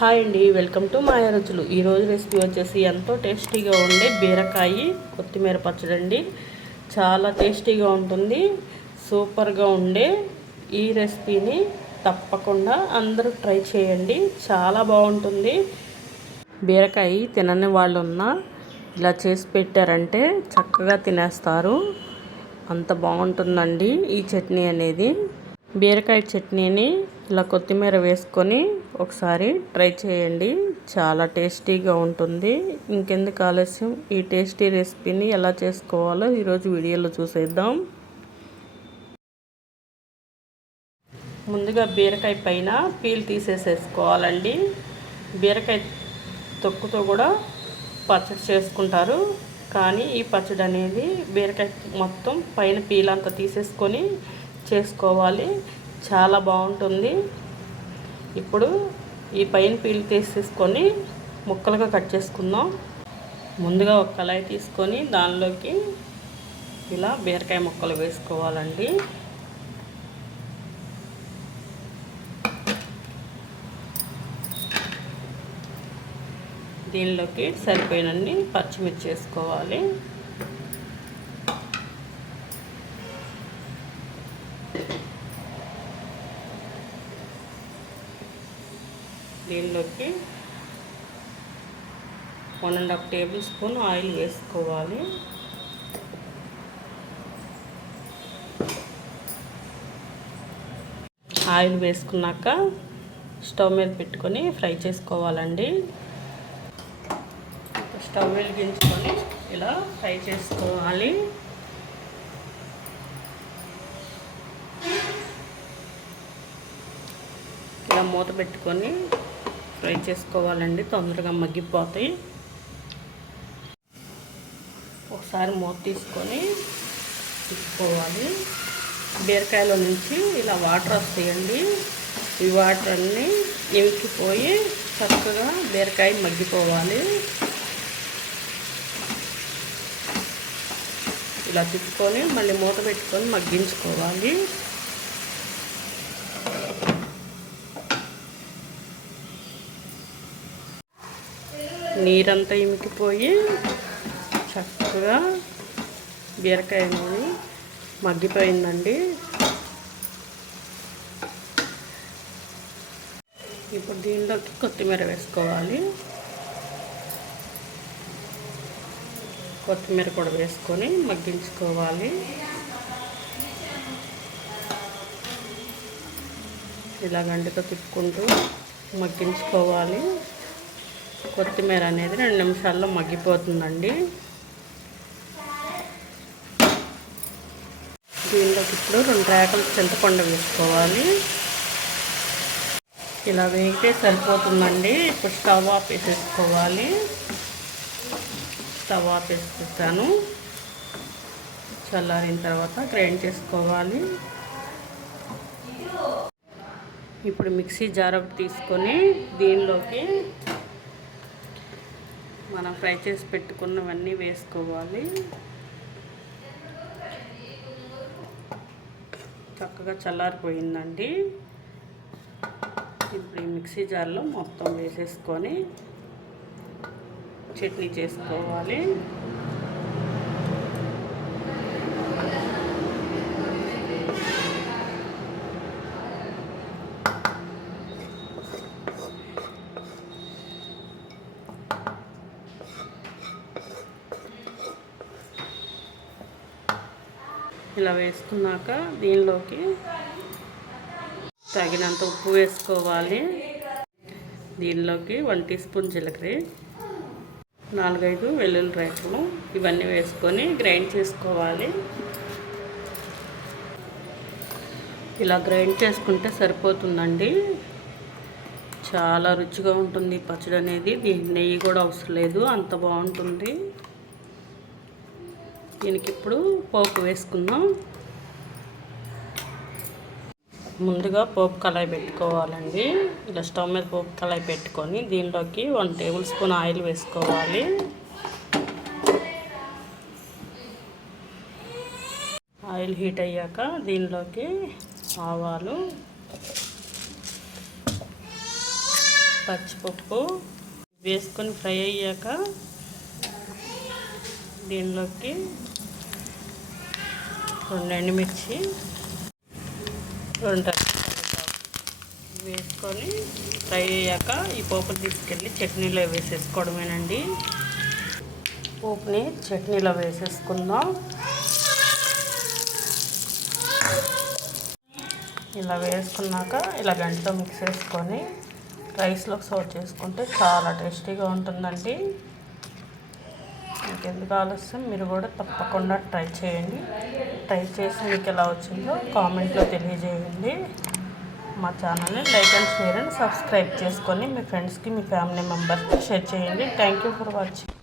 Hi అండి, welcome to మాయ రుచులు. ఈరోజు రెసిపీ వచ్చేసి ఎంతో టేస్టీగా ఉండే బీరకాయ కొత్తిమీర పచ్చడి అండి. చాలా టేస్టీగా ఉంటుంది, సూపర్గా ఉండే ఈ రెసిపీని తప్పకుండా అందరూ ట్రై చేయండి. చాలా బాగుంటుంది. బీరకాయ తినని వాళ్ళు ఉన్నా ఇలా చేసి పెట్టారంటే చక్కగా తినేస్తారు. అంత బాగుంటుందండి ఈ చట్నీ అనేది. బీరకాయ చట్నీని ఇలా కొత్తిమీర వేసుకొని ఒకసారి ట్రై చేయండి. చాలా టేస్టీగా ఉంటుంది. ఇంకెందుకు ఆలస్యం, ఈ టేస్టీ రెసిపీని ఎలా చేసుకోవాలో ఈరోజు వీడియోలో చూసేద్దాం. ముందుగా బీరకాయ పైన పీల్ తీసేసేసుకోవాలండి. బీరకాయ తొక్కుతో కూడా పచ్చడి చేసుకుంటారు, కానీ ఈ పచ్చడి అనేది బీరకాయ మొత్తం పైన పీల్ అంతా తీసేసుకొని చేసుకోవాలి. చాలా బాగుంటుంది. ఇప్పుడు ఈ పైన పీల్ తీసేసుకొని ముక్కలుగా కట్ చేసుకుందాం. ముందుగా ఒక కళాయి తీసుకొని దానిలోకి ఇలా బీరకాయ ముక్కలు వేసుకోవాలండి. దీనిలోకి సరిపోయినన్ని పచ్చిమిర్చి వేసుకోవాలి. దీనిలోకి 1.5 టేబుల్ స్పూన్ ఆయిల్ వేసుకోవాలి. ఆయిల్ వేసుకున్నాక స్టవ్ మీద పెట్టుకొని ఫ్రై చేసుకోవాలండి. స్టవ్ వెలిగించుకొని ఇలా ఫ్రై చేసుకోవాలి. ఇలా మూత పెట్టుకొని ఫ్రై చేసుకోవాలండి, తొందరగా మగ్గిపోతాయి. ఒకసారి మూత తీసుకొని తిప్పుకోవాలి. బీరకాయలో నుంచి ఇలా వాటర్ వస్తాయండి. ఈ వాటర్ అన్నీ ఇంకిపోయి చక్కగా బీరకాయ మగ్గిపోవాలి. ఇలా తిప్పుకొని మళ్ళీ మూత పెట్టుకొని మగ్గించుకోవాలి. నీరంతా ఇమికిపోయి చక్కగా బీరకాయ నూనె మగ్గిపోయిందండి. ఇప్పుడు దీనిలోకి కొత్తిమీర వేసుకోవాలి. కొత్తిమీర కూడా వేసుకొని మగ్గించుకోవాలి. ఇలా గంటతో తిప్పుకుంటూ మగ్గించుకోవాలి. కొత్తిమీర అనేది 2 నిమిషాల్లో మగ్గిపోతుందండి. దీనిలోకి ఇప్పుడు 2 రేకలు చింతపండు వేసుకోవాలి. ఇలా వేగితే సరిపోతుందండి. ఇప్పుడు స్టవ్ ఆపేసేసుకోవాలి. స్టవ్ ఆపేసేసాను. చల్లారిన తర్వాత గ్రైండ్ చేసుకోవాలి. ఇప్పుడు మిక్సీ జార్ ఒకటి తీసుకొని దీనిలోకి మనం ఫ్రై చేసి పెట్టుకున్నవన్నీ వేసుకోవాలి. చక్కగా చల్లారిపోయిందండి. ఇప్పుడు ఈ మిక్సీ జార్లో మొత్తం వేసేసుకొని చట్నీ చేసుకోవాలి. ఇలా వేసుకున్నాక దీనిలోకి తగినంత ఉప్పు వేసుకోవాలి. దీనిలోకి 1 టీ స్పూన్ జీలకర్ర, 4-5 వెల్లుల్లి రేకులు ఇవన్నీ వేసుకొని గ్రైండ్ చేసుకోవాలి. ఇలా గ్రైండ్ చేసుకుంటే సరిపోతుందండి. చాలా రుచిగా ఉంటుంది పచ్చడి అనేది. దీనికి నెయ్యి కూడా అవసరం లేదు, అంత బాగుంటుంది. దీనికి ఇప్పుడు పోపు వేసుకుందాం. ముందుగా పోపు కళాయి పెట్టుకోవాలండి. ఇలా స్టవ్ మీద పోపు కళాయి పెట్టుకొని దీనిలోకి 1 టేబుల్ స్పూన్ ఆయిల్ వేసుకోవాలి. ఆయిల్ హీట్ అయ్యాక దీనిలోకి ఆవాలు, పచ్చిపప్పు వేసుకొని ఫ్రై అయ్యాక దీనిలోకి 2 ఎండుమిర్చి 2 వేసుకొని ఫ్రై అయ్యాక ఈ పోపుని తీసుకెళ్ళి చట్నీలో వేసేసుకోవడమేనండి. పోపుని చట్నీలో వేసేసుకుందాం. ఇలా వేసుకున్నాక ఇలా గంటతో మిక్స్ చేసుకొని రైస్లోకి సర్వ్ చేసుకుంటే చాలా టేస్టీగా ఉంటుందండి. ఇంకెందుకు ఆలస్యం, మీరు కూడా తప్పకుండా ట్రై చేయండి. ట్రై చేసి మీకు ఎలా వచ్చిందో కామెంట్లో తెలియజేయండి. మా ఛానల్ని like and share and subscribe చేసుకొని మీ ఫ్రెండ్స్కి, మీ ఫ్యామిలీ మెంబర్స్కి షేర్ చేయండి. Thank you for watching.